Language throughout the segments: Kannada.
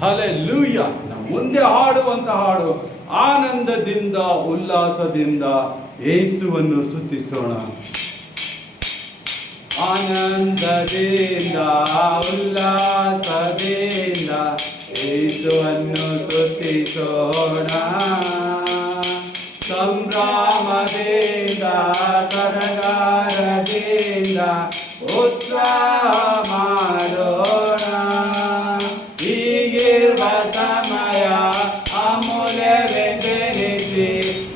ಹಲ್ಲೆಲೂಯ. ನಾವು ಮುಂದೆ ಹಾಡುವಂತ ಹಾಡು ಆನಂದದಿಂದ ಉಲ್ಲಾಸದಿಂದ ಯೇಸುವನ್ನು ಸ್ತುತಿಸೋಣ. ಆನಂದದಿಂದ ಉಲ್ಲಾಸದಿಂದ ಯೇಸುವನ್ನು ಸ್ತುತಿಸೋಣ. ಸಂಭ್ರಮದಿಂದ ಸಡಗರದಿಂದ ಉತ್ಸಾಹ ಮಾಡೋಣ. ಈಗಿರುವ ಸಮಯ ಅಮೂಲ್ಯವೆಂದೆನಿಸಿ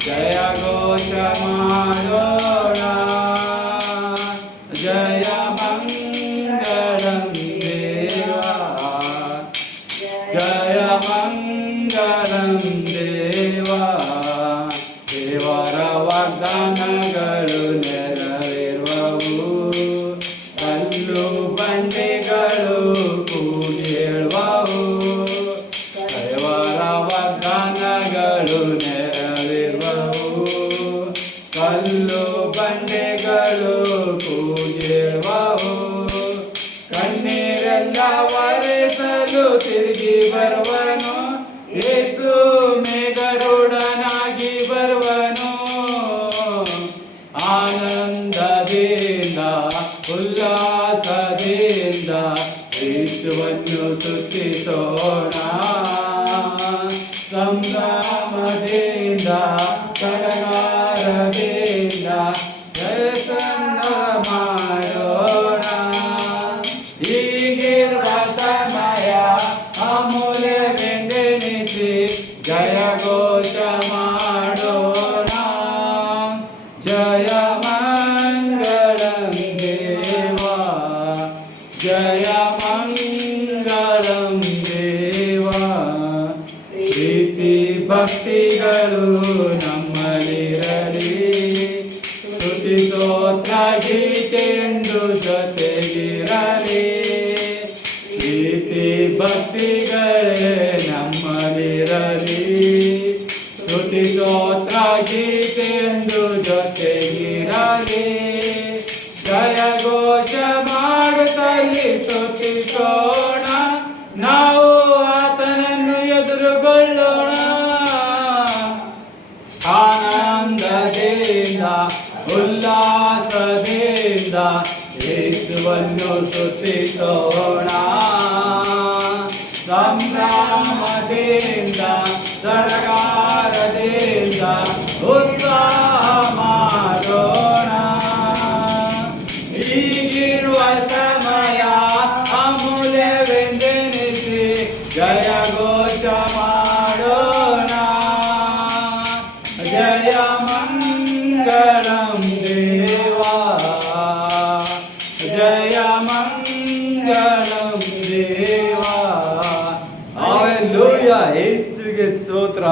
ಜಯ ಘೋಷ ಮಾಡೋಣ. ಜಯ ಮಂಗಳಂ ದೇವ, ಜಯ ಮಂಗಳಂ ದೇವ. ದೇವರ ವಾಗ್ದಾನಗಳು ನೆರವೇರುವವು, ಕಲ್ಲು ಬಂಡೆಗಳು ಕೂಗೇಳುವವು. ದೇವರ ವಾಗ್ದಾನಗಳು ನೆರವೇರುವವು, ಕಲ್ಲು ಬಂಡೆಗಳು ಕೂಗೇಳುವವು. ಕಣ್ಣೀರೆಲ್ಲ ಒರೆಸಲು ತಿರುಗಿ ಬರುವನು, ಯೇಸು ಮೇಘರೂಢನಾಗಿ ಬರುವನು. ಆನಂದದಿಂದ ಉಲ್ಲಾಸದಿಂದ ಯೇಸುವನ್ನು ಸ್ತುತಿಸೋಣ. ಸಂಭ್ರಮದಿಂದ ಸಡಗರದಿಂದ ಜಯಸನ್ನ ಮಾಡೋಣ. ಈಗಿರುವ ಸಮಯ ಅಮೂಲ್ಯವೆಂದೆನಿಸಿ ಜಯ ಘೋಷ ಮಾಡೋಣ. ಜಯ ಮಂಗಳಂ ದೇವ, ಜಯ ಮಂಗಳಂ ದೇವ. ಪ್ರೀತಿ ಭಕ್ತಿಗಳು ನಮ್ಮಲ್ಲಿರಲಿ, ಸ್ತುತಿ ಸ್ತೋತ್ರ ಗೀತೆಂದು ಜೊತೆಗಿರಲಿ. ಪ್ರೀತಿ ಭಕ್ತಿಗಳೇ ನಮ್ಮಲ್ಲಿರಲಿ, ಸ್ತುತಿ ಸ್ತೋತ್ರ ಗೀತೆಂದು ಜೊತೆಗಿರಲಿ. ಜಯ ಘೋಷ ಮಾಡುತ್ತಲ್ಲಿ ಸ್ತುತಿಸೋಣ, ನಾವು ಆತನನ್ನು ಎದುರುಗೊಳ್ಳೋಣ. ಆನಂದದಿಂದ ಉಲ್ಲಾಸದಿಂದ ಯೇಸುವನ್ನು ಸ್ತುತಿಸೋಣ. ಸಂಭ್ರಮದಿಂದ ಸಡಗರದಿಂದ ಉತ್ಸಾಹ ಮಾಡೋಣ. ಈಗಿರುವ ಸಮಯ ಅಮೂಲ್ಯವೆಂದೆನಿಸಿ ಜಯ ಘೋಷ ಮಾಡೋಣ. ಜಯ ಮಂಗಳಂ ದೇವ, ಜಯ ಮಂಗಳಂ ದೇವ. ಹಲ್ಲೆಲೂಯ. ಯೇಸುವಿಗೆ ಸ್ತೋತ್ರ.